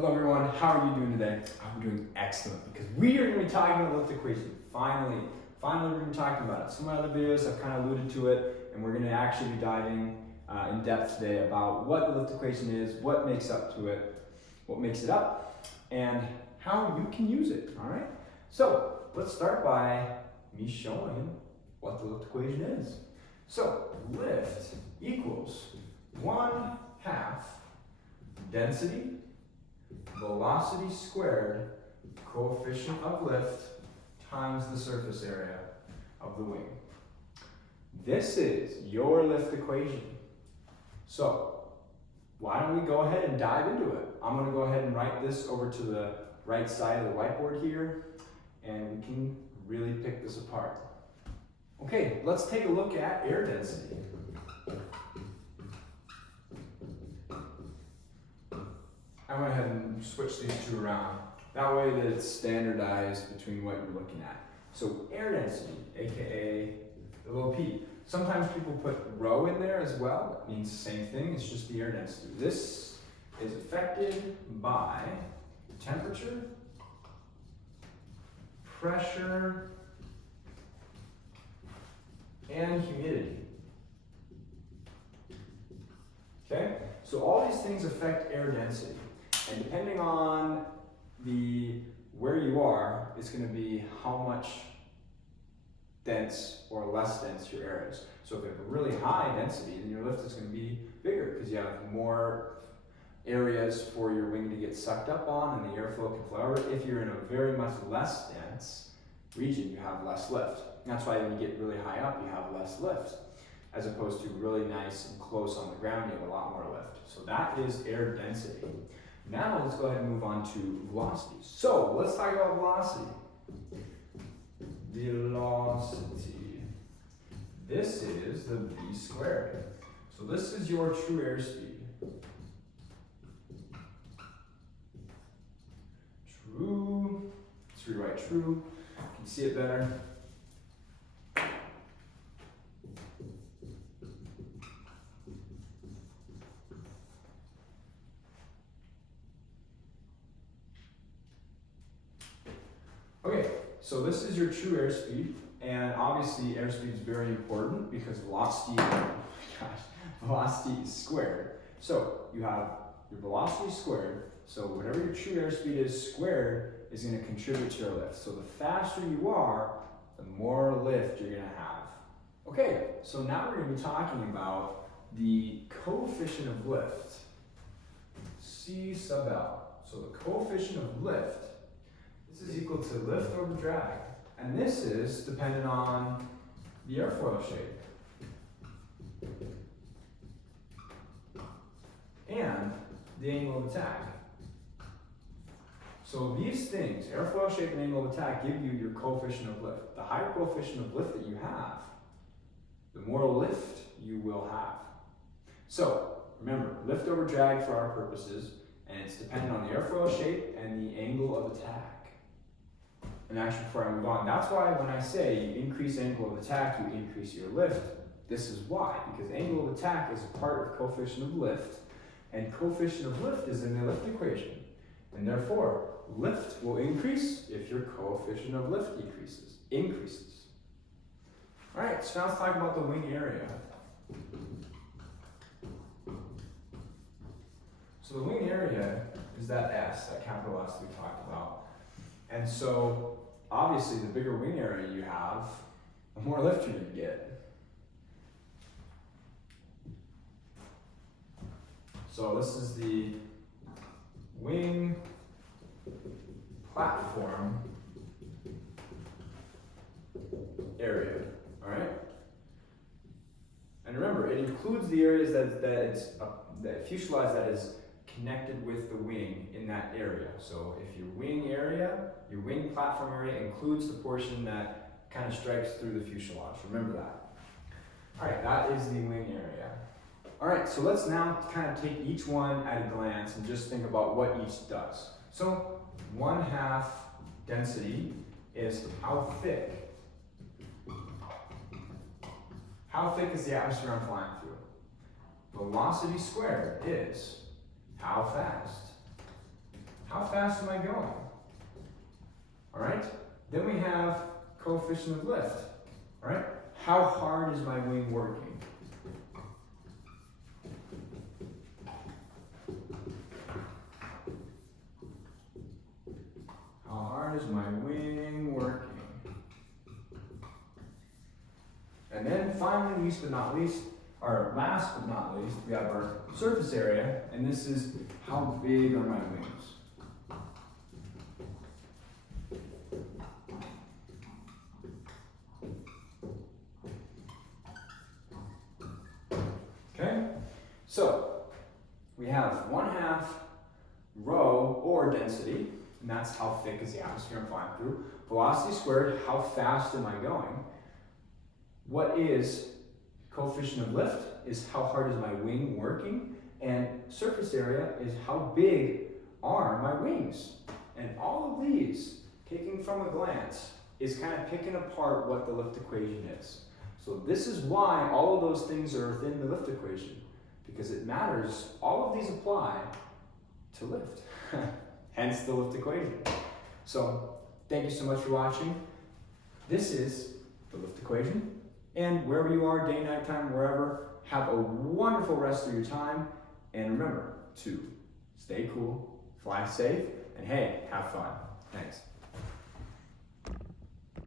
Hello everyone, how are you doing today? I'm doing excellent because we are going to be talking about lift equation. Finally, we're going to be talking about it. Some of my other videos I've kind of alluded to it, and we're going to actually be diving in depth today about what the lift equation is, what makes up to it, what makes it up, and how you can use it, all right? So let's start by me showing what the lift equation is. So lift equals 1/2 density velocity squared coefficient of lift times the surface area of the wing. This is your lift equation. So why don't we go ahead and dive into it? I'm going to go ahead and write this over to the right side of the whiteboard here, and we can really pick this apart. Okay, let's take a look at air density. I went ahead and switched these two around. That way that it's standardized between what you're looking at. So air density, aka the little p. Sometimes people put rho in there as well. It means the same thing, it's just the air density. This is affected by temperature, pressure, and humidity. Okay? So all these things affect air density. And depending on where you are, it's going to be how much dense or less dense your air is. So if you have a really high density, then your lift is going to be bigger because you have more areas for your wing to get sucked up on and the airflow can flow over. If you're in a very much less dense region, you have less lift. And that's why when you get really high up, you have less lift. As opposed to really nice and close on the ground, you have a lot more lift. So that is air density. Now let's go ahead and move on to velocity. So let's talk about velocity. Velocity. This is the v squared. So this is your true airspeed. True. Let's rewrite true. You can see it better. Okay, so this is your true airspeed, and obviously airspeed is very important because velocity is squared. So you have your velocity squared, so whatever your true airspeed is squared is going to contribute to your lift. So the faster you are, the more lift you're going to have. Okay, so now we're going to be talking about the coefficient of lift, C sub L. So the coefficient of lift, this is equal to lift over drag, and this is dependent on the airfoil shape and the angle of attack. So these things, airfoil shape and angle of attack, give you your coefficient of lift. The higher coefficient of lift that you have, the more lift you will have. So remember, lift over drag for our purposes, and it's dependent on the airfoil shape and the angle of attack. And actually, before I move on, that's why when I say you increase angle of attack, you increase your lift. This is why, because angle of attack is a part of coefficient of lift, and coefficient of lift is in the lift equation. And therefore, lift will increase if your coefficient of lift increases. All right, so now let's talk about the wing area. So the wing area is that S, that capital S we talked about. And so, obviously, the bigger wing area you have, the more lift you're going to get. So this is the wing platform area, all right? And remember, it includes the areas that fuselage that is connected with the wing in that area. So if your wing platform area includes the portion that kind of strikes through the fuselage. Remember that. All right, that is the wing area. All right, so let's now kind of take each one at a glance and just think about what each does. So 1/2 density is how thick. How thick is the atmosphere I'm flying through? Velocity squared is how fast. how fast am I going? All right? Then we have coefficient of lift. All right? How hard is my wing working? How hard is my wing working? And then finally, least but not least, or last but not least, we have our surface area, and this is how big are my wings? Okay, so we have 1/2 rho or density, and that's how thick is the atmosphere I'm flying through. Velocity squared, how fast am I going? What is coefficient of lift is how hard is my wing working, and surface area is how big are my wings. And all of these, taking from a glance, is kind of picking apart what the lift equation is. So this is why all of those things are within the lift equation, because it matters, all of these apply to lift, hence the lift equation. So thank you so much for watching. This is the lift equation. And wherever you are, day, night time, wherever, have a wonderful rest of your time. And remember to stay cool, fly safe, and hey, have fun. Thanks.